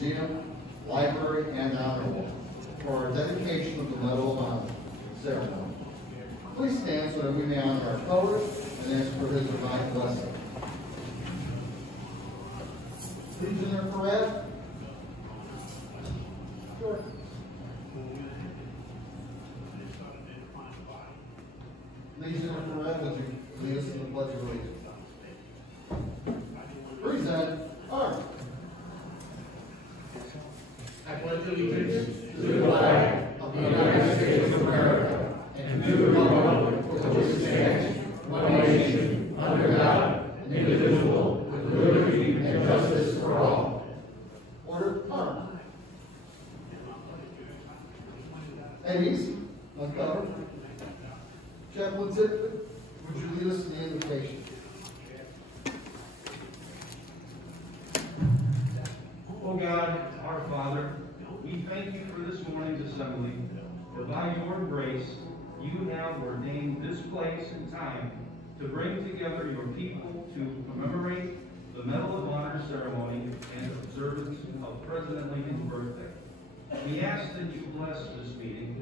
Museum, Library, and Honor Wall for our dedication of the Medal of Honor ceremony. Please stand so that we may honor our poet and ask for his divine blessing. Legionnaire Parade. Sure. Legionnaire Parade, would you lead us in the Pledge of Allegiance? Present arms. I pledge allegiance to the flag of the United States of America and to the republic for which it stands, one nation, under God, indivisible, with liberty and justice for all. Order arms. Ladies, uncover. Chaplain Zipman, would you lead us in the invocation? O God, our Father, we thank you for this morning's assembly, for by your grace you have ordained this place and time to bring together your people to commemorate the Medal of Honor ceremony and observance of President Lincoln's birthday. We ask that you bless this meeting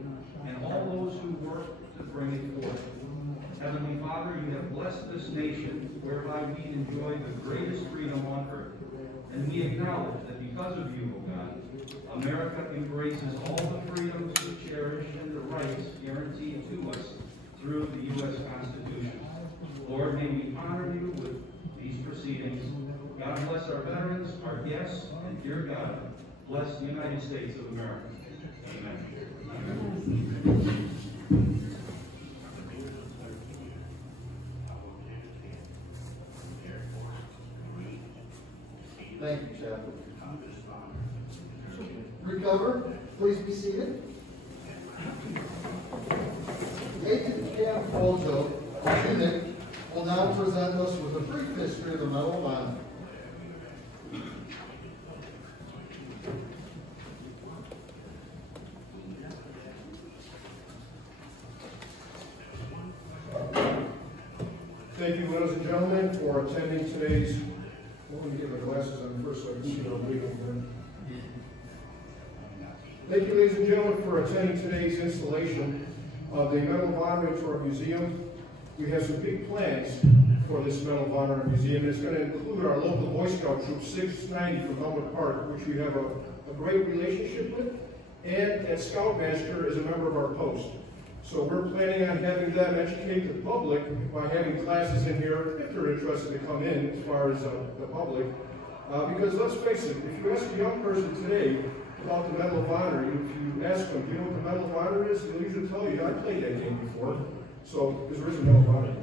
and all those who work to bring it forth. Heavenly Father, you have blessed this nation whereby we enjoy the greatest freedom on earth. And we acknowledge that because of you, O God, America embraces all the freedoms we cherish and the rights guaranteed to us through the U.S. Constitution. Lord, may we honor you with these proceedings. God bless our veterans, our guests, and dear God, bless the United States of America. Amen. Thank you, Chaplain. Recover. Please be seated. Agent Cam Foljo, Unit, will now present us with a brief history of the Medal of Honor. Thank you, ladies and gentlemen, for attending today's. Let me get my glasses on first so I can see what I'm reading. Thank you, ladies and gentlemen, for attending today's installation of the Medal of Honor to our museum. We have some big plans for this Medal of Honor museum. It's going to include our local Boy Scout Troop 690 from Helmut Park, which we have a great relationship with, and as Scoutmaster is a member of our post. So we're planning on having them educate the public by having classes in here if they're interested to come in as far as the public. Because let's face it, if you ask a young person today about the Medal of Honor, if you ask them, do you know what the Medal of Honor is? They'll usually tell you, I played that game before. So there is a Medal of Honor.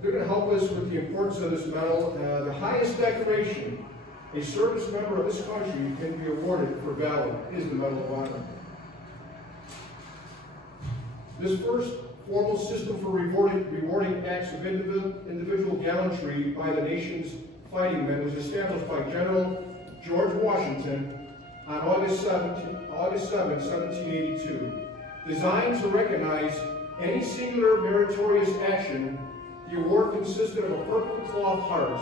They're going to help us with the importance of this medal. The highest decoration a service member of this country can be awarded for valor is the Medal of Honor. This first formal system for rewarding acts of individual gallantry by the nation's fighting men was established by General George Washington on August 7, 1782. Designed to recognize any singular meritorious action, the award consisted of a purple cloth heart.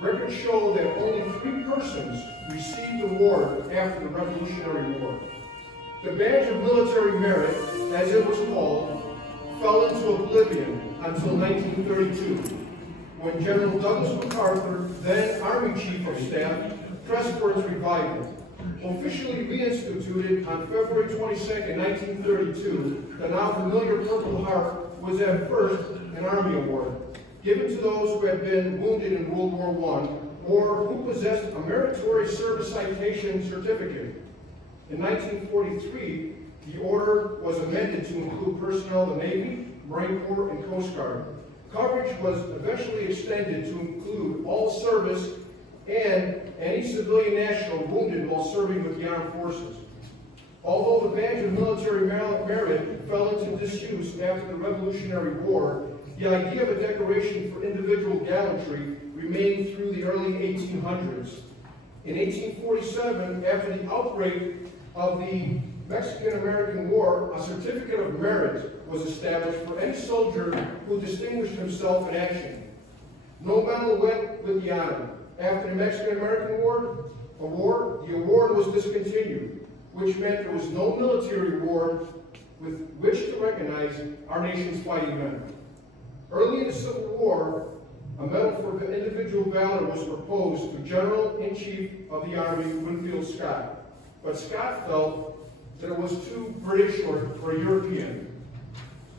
Records show that only 3 persons received the award after the Revolutionary War. The badge of military merit, as it was called, fell into oblivion until 1932, when General Douglas MacArthur, then Army Chief of Staff, pressed for its revival. Officially reinstituted on February 22, 1932, the now familiar Purple Heart was at first an Army award, given to those who had been wounded in World War I or who possessed a meritorious service citation certificate. In 1943, the order was amended to include personnel of the Navy, Marine Corps, and Coast Guard. Coverage was eventually extended to include all service and any civilian national wounded while serving with the armed forces. Although the badge of military merit fell into disuse after the Revolutionary War, the idea of a decoration for individual gallantry remained through the early 1800s. In 1847, after the outbreak of the Mexican-American War, a certificate of merit was established for any soldier who distinguished himself in action. No medal went with the honor, After the Mexican-American War, the award was discontinued, which meant there was no military award with which to recognize our nation's fighting men. Early in the Civil War, a medal for individual valor was proposed to General-in-Chief of the Army, Winfield Scott. But Scott felt that it was too British or European.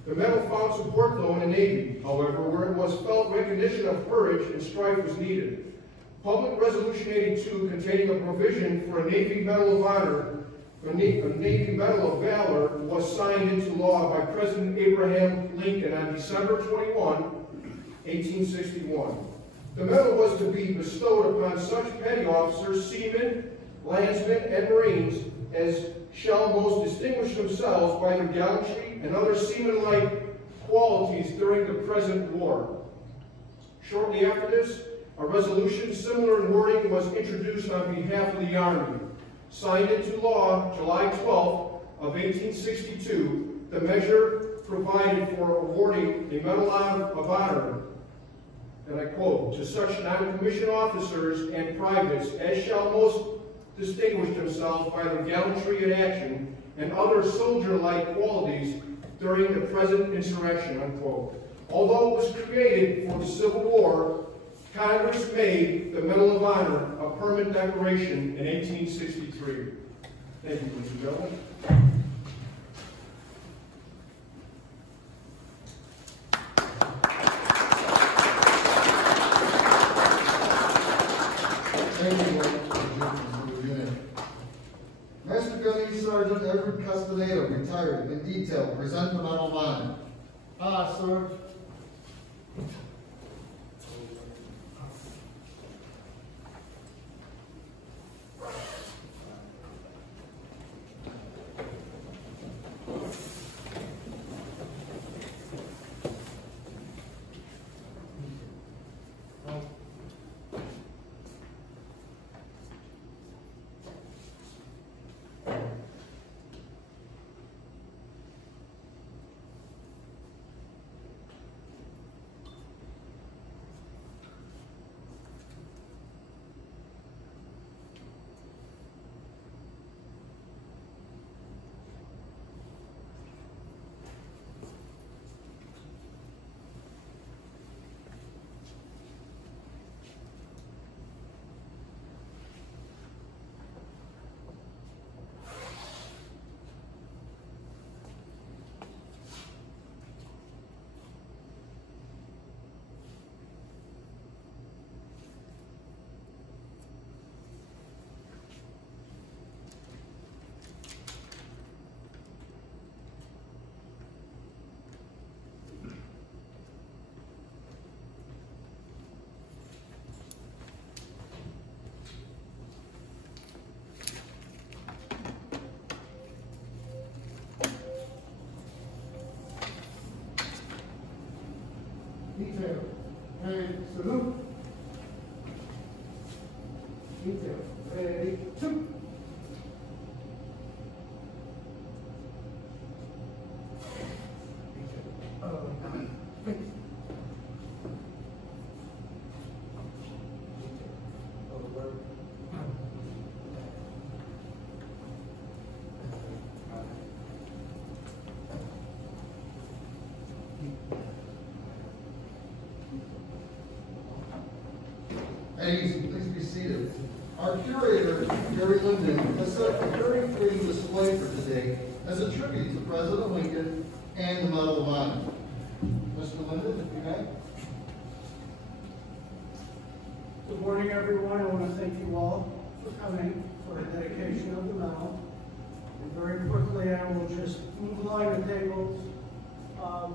The medal found support, though, in the Navy, however, where it was felt recognition of courage and strife was needed. Public Resolution 82, containing a provision for a Navy Medal of Honor, a Navy Medal of Valor, was signed into law by President Abraham Lincoln on December 21, 1861. The medal was to be bestowed upon such petty officers, seamen, landsmen, and Marines as shall most distinguish themselves by their gallantry and other seaman-like qualities during the present war. Shortly after this, a resolution similar in wording was introduced on behalf of the Army. Signed into law July 12 of 1862, the measure provided for awarding a Medal of Honor, and I quote, to such non-commissioned officers and privates as shall most distinguish themselves by their gallantry in action and other soldier-like qualities during the present insurrection, unquote. Although it was created for the Civil War, Congress made the Medal of Honor a permanent decoration in 1863. Thank you, ladies and gentlemen. Thank you, Master Gunnery Sergeant Edward Castaneda, retired, in detail, present the Medal of Honor. Sir. Detail. And salute. Detail. Ready, two. Please be seated. Our curator, Gary Linden, has set up a very fitting display for today as a tribute to President Lincoln and the Medal of Honor. Mr. Linden, if you may. Good morning, everyone. I want to thank you all for coming for the dedication of the medal. And very quickly, I will just move along the tables.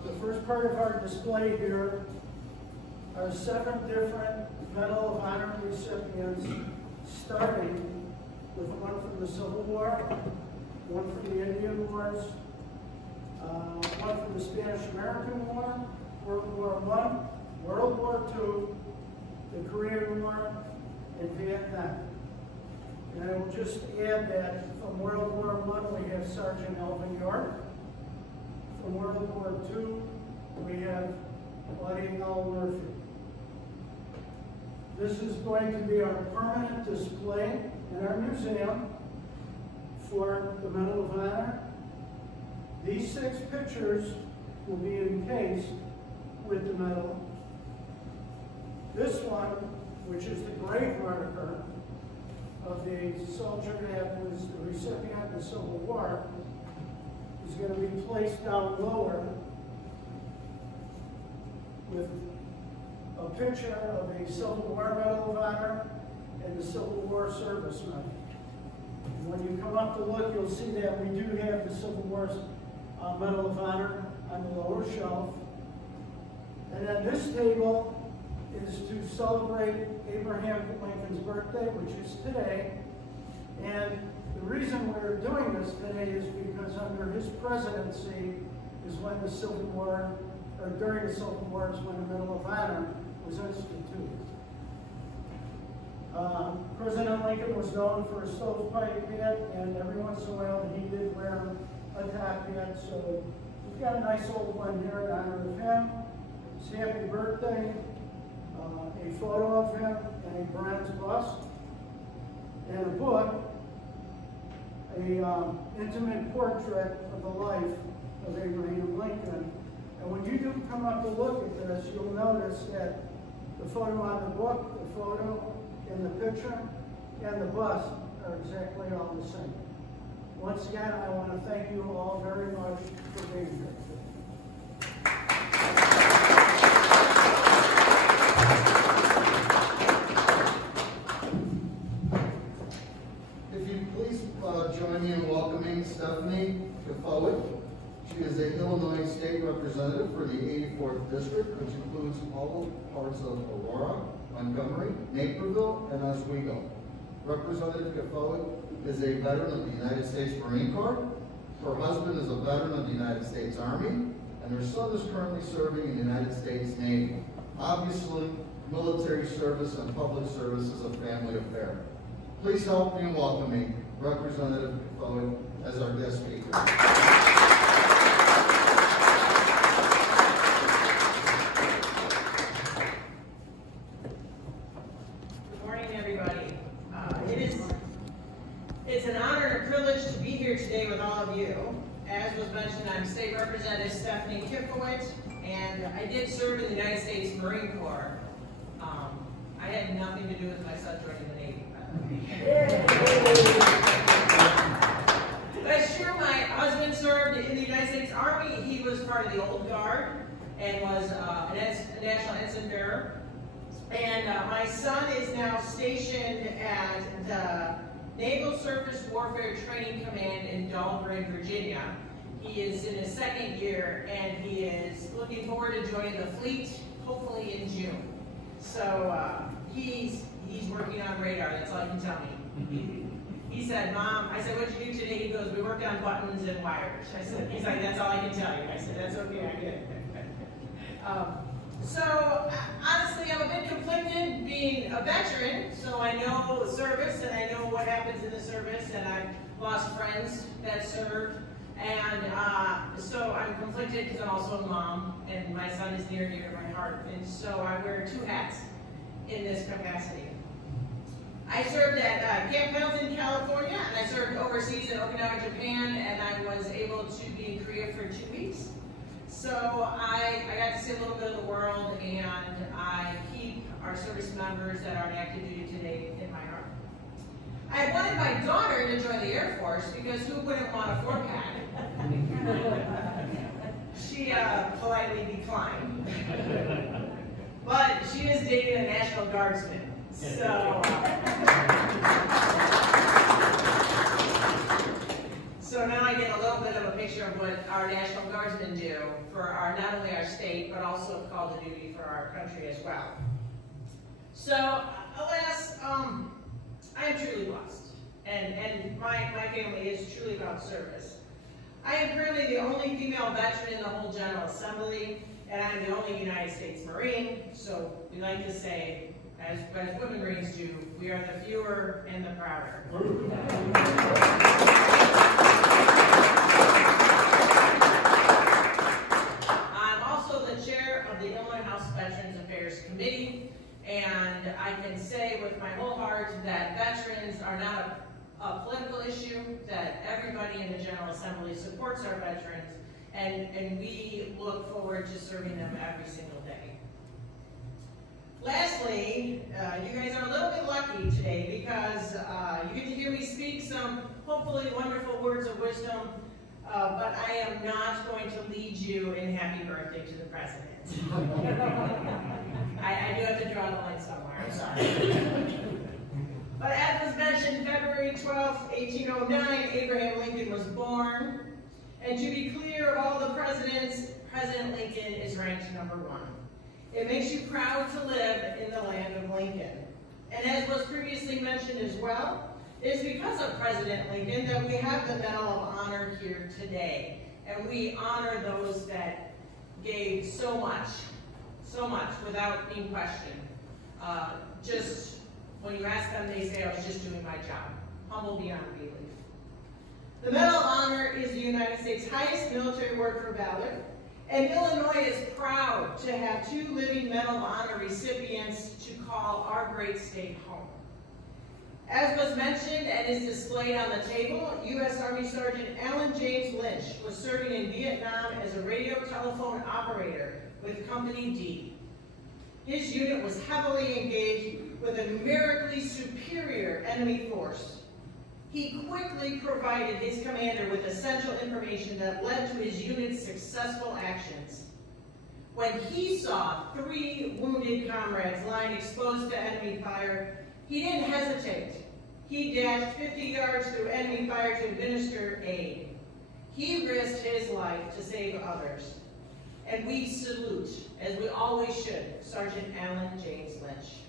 The first part of our display here are 7 different Medal of Honor recipients, starting with one from the Civil War, one from the Indian Wars, one from the Spanish-American War, World War I, World War II, the Korean War, and Vietnam. And I will just add that from World War I, we have Sergeant Elvin York. From World War II, we have Buddy L. Murphy. This is going to be our permanent display in our museum for the Medal of Honor. These 6 pictures will be encased with the medal. This one, which is the grave marker of the soldier that was the recipient of the Civil War, is going to be placed down lower with a picture of a Civil War Medal of Honor and the Civil War Service Medal. And when you come up to look, you'll see that we do have the Civil War Medal of Honor on the lower shelf. And then this table is to celebrate Abraham Lincoln's birthday, which is today. And the reason we're doing this today is because under his presidency is when the Civil War, or during the Civil War, is when the Medal of Honor was instituted. President Lincoln was known for a stovepipe hat, and every once in a while he did wear a top hat, so we've got a nice old one here in honor of him. His happy birthday, a photo of him, and a bronze bust, and a book, an intimate portrait of the life of Abraham Lincoln. And when you do come up to look at this, you'll notice that the photo on the book, the photo in the picture, and the bust are exactly all the same. Once again, I want to thank you all very much for being here. If you please join me in welcoming Stephanie Kukowicz. She is a Illinois State Representative for the 84th District, which includes all parts of Aurora, Montgomery, Naperville, and Oswego. Representative Kukowicz is a veteran of the United States Marine Corps. Her husband is a veteran of the United States Army, and her son is currently serving in the United States Navy. Obviously, military service and public service is a family affair. Please help me in welcoming Representative Kukowicz as our guest speaker. It's an honor and a privilege to be here today with all of you. As was mentioned, I'm State Representative Stephanie Kukowicz, and I did serve in the United States Marine Corps. I had nothing to do with my son joining the Navy. But I'm sure my husband served in the United States Army. He was part of the Old Guard and was a National Ensign Bearer. And my son is now stationed at the Naval Surface Warfare Training Command in Dahlgren, Virginia. He is in his 2nd year, and he is looking forward to joining the fleet, hopefully in June. So he's working on radar, that's all he can tell me. He said, Mom, I said, what'd you do today? He goes, we worked on buttons and wires. I said, he's like, that's all I can tell you. I said, that's okay, I get it. So, honestly, I'm a bit conflicted being a veteran, so I know the service and I know what happens in the service, and I've lost friends that served, and so I'm conflicted because I'm also a mom, and my son is near and dear to my heart, and so I wear 2 hats in this capacity. I served at Camp Pendleton, California, and I served overseas in Okinawa, Japan, and I was able to be in Korea for 2 weeks. So I got to see a little bit of the world, and I keep our service members that are on active duty today in my heart. I had wanted my daughter to join the Air Force because who wouldn't want a 4-pack? She politely declined. But she is dating a National Guardsman. So now I get a little bit of a picture of what our National Guardsmen do for not only our state, but also call to duty for our country as well. So, alas, I am truly blessed, and my family is truly about service. I am currently the only female veteran in the whole General Assembly, and I'm the only United States Marine, so we like to say, as women Marines do, we are the fewer and the prouder. I'm also the chair of the Illinois House Veterans Affairs Committee, and I can veterans are not a political issue, that everybody in the General Assembly supports our veterans, and we look forward to serving them every single day. Lastly, you guys are a little bit lucky today because you get to hear me speak some hopefully wonderful words of wisdom, but I am not going to lead you in happy birthday to the president. I do have to draw the line somewhere, I'm sorry. But as was mentioned, February 12th, 1809, Abraham Lincoln was born. And to be clear, of all the presidents, President Lincoln is ranked number 1. It makes you proud to live in the land of Lincoln. And as was previously mentioned as well, it is because of President Lincoln that we have the Medal of Honor here today. And we honor those that gave so much without being questioned. Just when you ask them, they say, I was just doing my job. Humble beyond belief. The Medal of Honor is the United States' highest military award for valor, and Illinois is proud to have 2 living Medal of Honor recipients to call our great state home. As was mentioned and is displayed on the table, U.S. Army Sergeant Alan James Lynch was serving in Vietnam as a radio telephone operator with Company D. His unit was heavily engaged with a numerically superior enemy force. He quickly provided his commander with essential information that led to his unit's successful actions. When he saw 3 wounded comrades lying exposed to enemy fire, he didn't hesitate. He dashed 50 yards through enemy fire to administer aid. He risked his life to save others. And we salute, as we always should, Sergeant Alan James Lynch.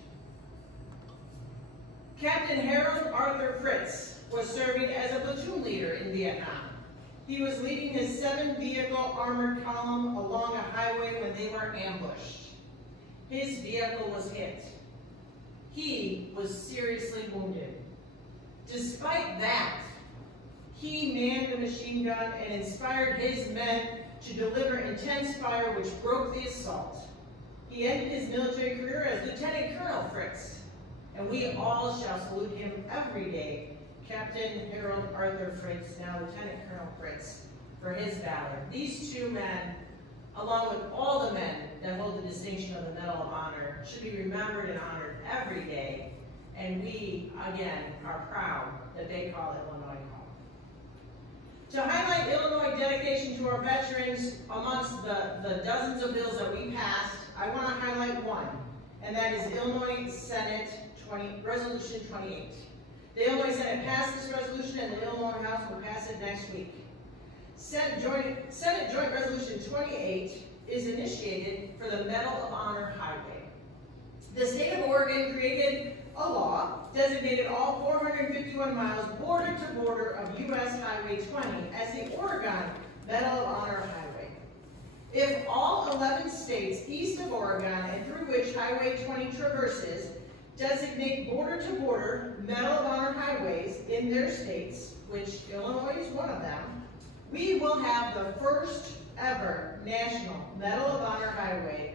Captain Harold Arthur Fritz was serving as a platoon leader in Vietnam. He was leading his 7-vehicle armored column along a highway when they were ambushed. His vehicle was hit. He was seriously wounded. Despite that, he manned the machine gun and inspired his men to deliver intense fire which broke the assault. He ended his military career as Lieutenant Colonel Fritz, and we all shall salute him every day, Captain Harold Arthur Fritz, now Lieutenant Colonel Fritz, for his valor. These 2 men, along with all the men that hold the distinction of the Medal of Honor, should be remembered and honored every day, and we, again, are proud that they call Illinois home. To highlight Illinois' dedication to our veterans, amongst the dozens of bills that we passed, I want to highlight one, and that is Illinois Senate Resolution 28. The Illinois Senate passed this resolution, and the Illinois House will pass it next week. Senate Joint Resolution 28 is initiated for the Medal of Honor Highway. The state of Oregon created a law designated all 451 miles border to border of U.S. Highway 20 as the Oregon Medal of Honor Highway. If all 11 states east of Oregon and through which Highway 20 traverses designate border-to-border Medal of Honor highways in their states, which Illinois is one of them, we will have the first ever national Medal of Honor highway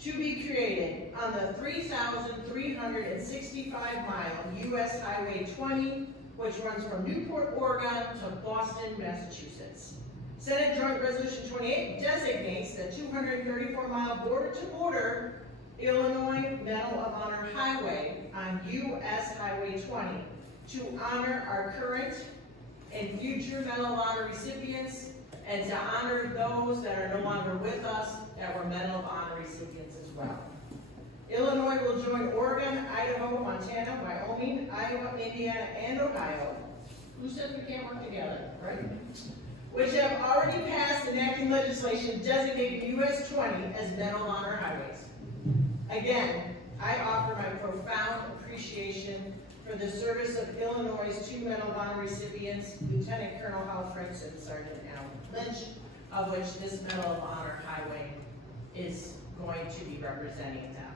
to be created on the 3,365-mile U.S. Highway 20, which runs from Newport, Oregon to Boston, Massachusetts. Senate Joint Resolution 28 designates the 234-mile border-to-border Illinois Medal of Honor Highway on U.S. Highway 20 to honor our current and future Medal of Honor recipients and to honor those that are no longer with us that were Medal of Honor recipients as well. Illinois will join Oregon, Idaho, Montana, Wyoming, Iowa, Indiana, and Ohio. Who says we can't work together, right? Which have already passed enacting legislation designating US 20 as Medal of Honor highways. Again, I offer my profound appreciation for the service of Illinois' 2 Medal of Honor recipients, Lieutenant Colonel Hal Fritz and Sergeant Alan Lynch, of which this Medal of Honor highway is going to be representing them.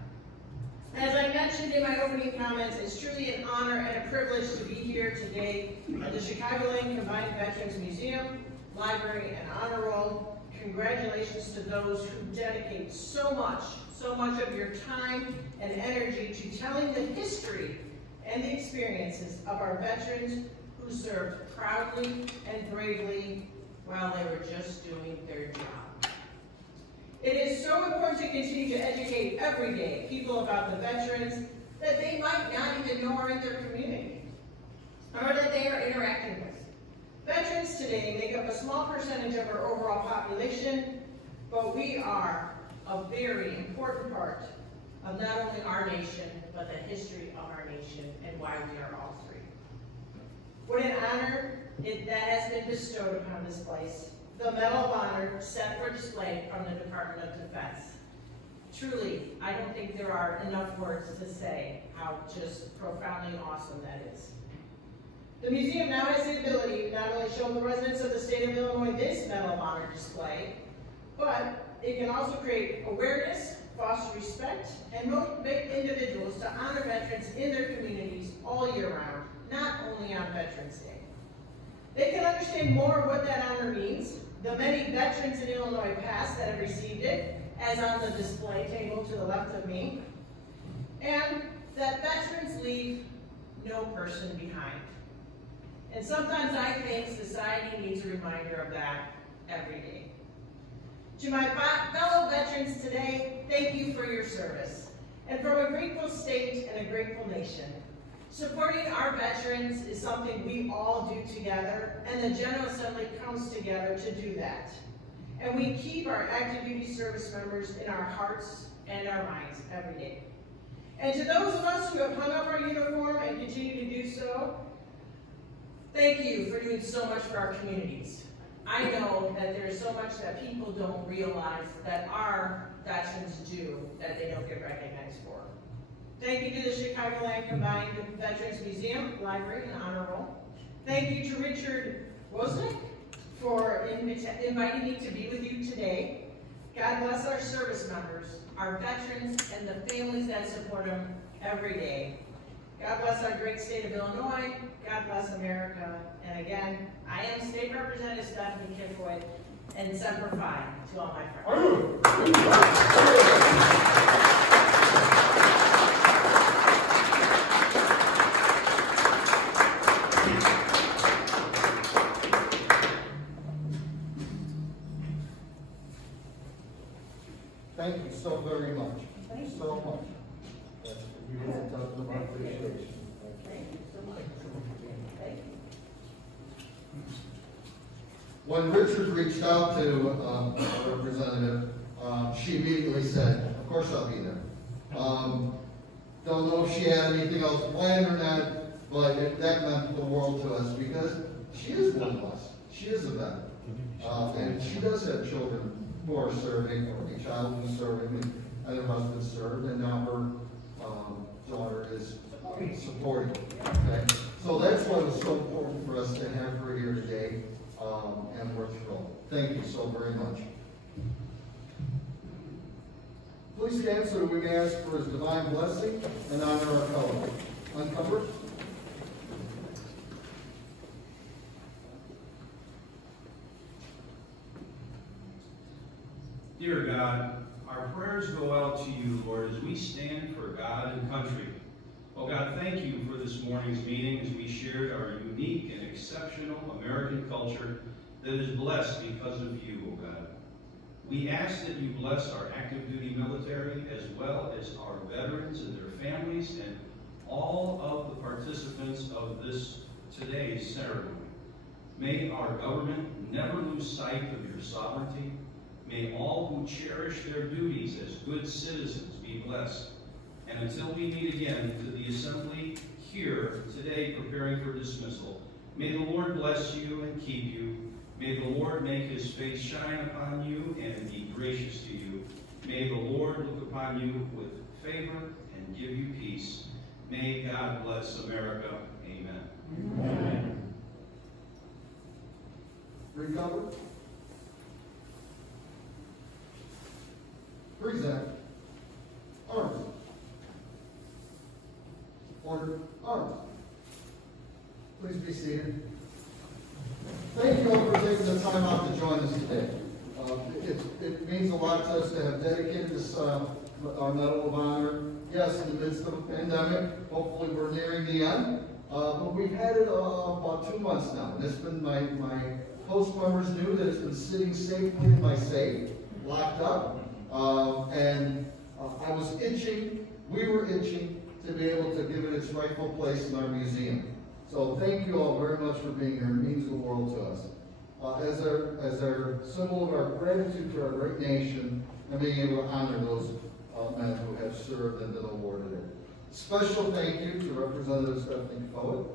As I mentioned in my opening comments, it's truly an honor and a privilege to be here today at the Chicagoland Combined Veterans Museum, Library, and Honor Roll. Congratulations to those who dedicate so much of your time and energy to telling the history and the experiences of our veterans who served proudly and bravely while they were just doing their job. It is so important to continue to educate every day people about the veterans that they might not even know are in their community or that they are interacting with. Veterans today make up a small percentage of our overall population, but we are a very important part of not only our nation, but the history of our nation and why we are all three. What an honor that has been bestowed upon this place. The Medal of Honor set for display from the Department of Defense. Truly, I don't think there are enough words to say how just profoundly awesome that is. The museum now has the ability to not only show the residents of the state of Illinois this Medal of Honor display, but it can also create awareness, foster respect, and motivate individuals to honor veterans in their communities all year round, not only on Veterans Day. They can understand more what that honor means, the many veterans in Illinois past that have received it, as on the display table to the left of me, and that veterans leave no person behind. And sometimes I think society needs a reminder of that every day. To my fellow veterans today, thank you for your service. And from a grateful state and a grateful nation, supporting our veterans is something we all do together, and the General Assembly comes together to do that. And we keep our active duty service members in our hearts and our minds every day. And to those of us who have hung up our uniform and continue to do so, thank you for doing so much for our communities. I know that there is so much that people don't realize that our veterans do that they don't get recognized for. Thank you to the Chicagoland Combined Veterans Museum, Library, and Honor Roll. Thank you to Richard Wozniak for inviting me to be with you today. God bless our service members, our veterans, and the families that support them every day. God bless our great state of Illinois. God bless America. And again, I am State Representative Stephanie Kukowicz, and Semper Fi to all my friends. Thank you so very much. Thank you so much. That's what you did to tell them about appreciation. Thank you so much. Thank you. When Richard reached out to a representative, she immediately said, of course I'll be there. Don't know if she had anything else planned or not, but that meant the world to us because she is one of us. She is a vet. And she does have children who are serving, or a child who's serving, and her husband served, and now her daughter is supporting. Okay? So that's why it was so important for us to have her here today, and we're thrilled. Thank you so very much. Please stand so that we may ask for his divine blessing and honor our fellow. Uncovered. Dear God, our prayers go out to you, Lord, as we stand for God and country. Oh God, thank you for this morning's meeting as we shared our unique and exceptional American culture that is blessed because of you, oh God. We ask that you bless our active duty military as well as our veterans and their families and all of the participants of this today's ceremony. May our government never lose sight of your sovereignty. May all who cherish their duties as good citizens be blessed. And until we meet again to the assembly here today preparing for dismissal, may the Lord bless you and keep you. May the Lord make his face shine upon you and be gracious to you. May the Lord look upon you with favor and give you peace. May God bless America. Amen. Amen. Recover. Present. Arms. Order. Arms. Please be seated. Thank you all for taking the time out to join us today. It means a lot to us to have dedicated this our Medal of Honor. Yes, in the midst of a pandemic, hopefully we're nearing the end. But we've had it about 2 months now. And it's been my host members knew that it's been sitting safely in my safe, locked up. I was itching, we were itching to be able to give it its rightful place in our museum. So thank you all very much for being here. It means the world to us. As our symbol of our gratitude to our great nation and being able to honor those men who have served and been awarded it. Special thank you to Representative Stephanie Kukowicz,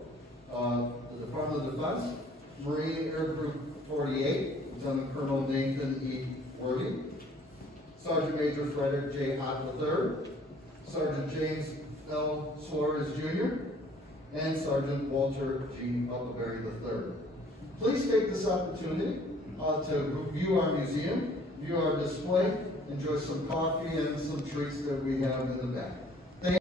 the Department of Defense, Marine Air Group 48, Lieutenant Colonel Nathan E. Worthy, Sergeant Major Frederick J. Ott III, Sergeant James L. Suarez Jr., and Sergeant Walter G. Huckleberry III. Please take this opportunity to view our museum, view our display, enjoy some coffee and some treats that we have in the back.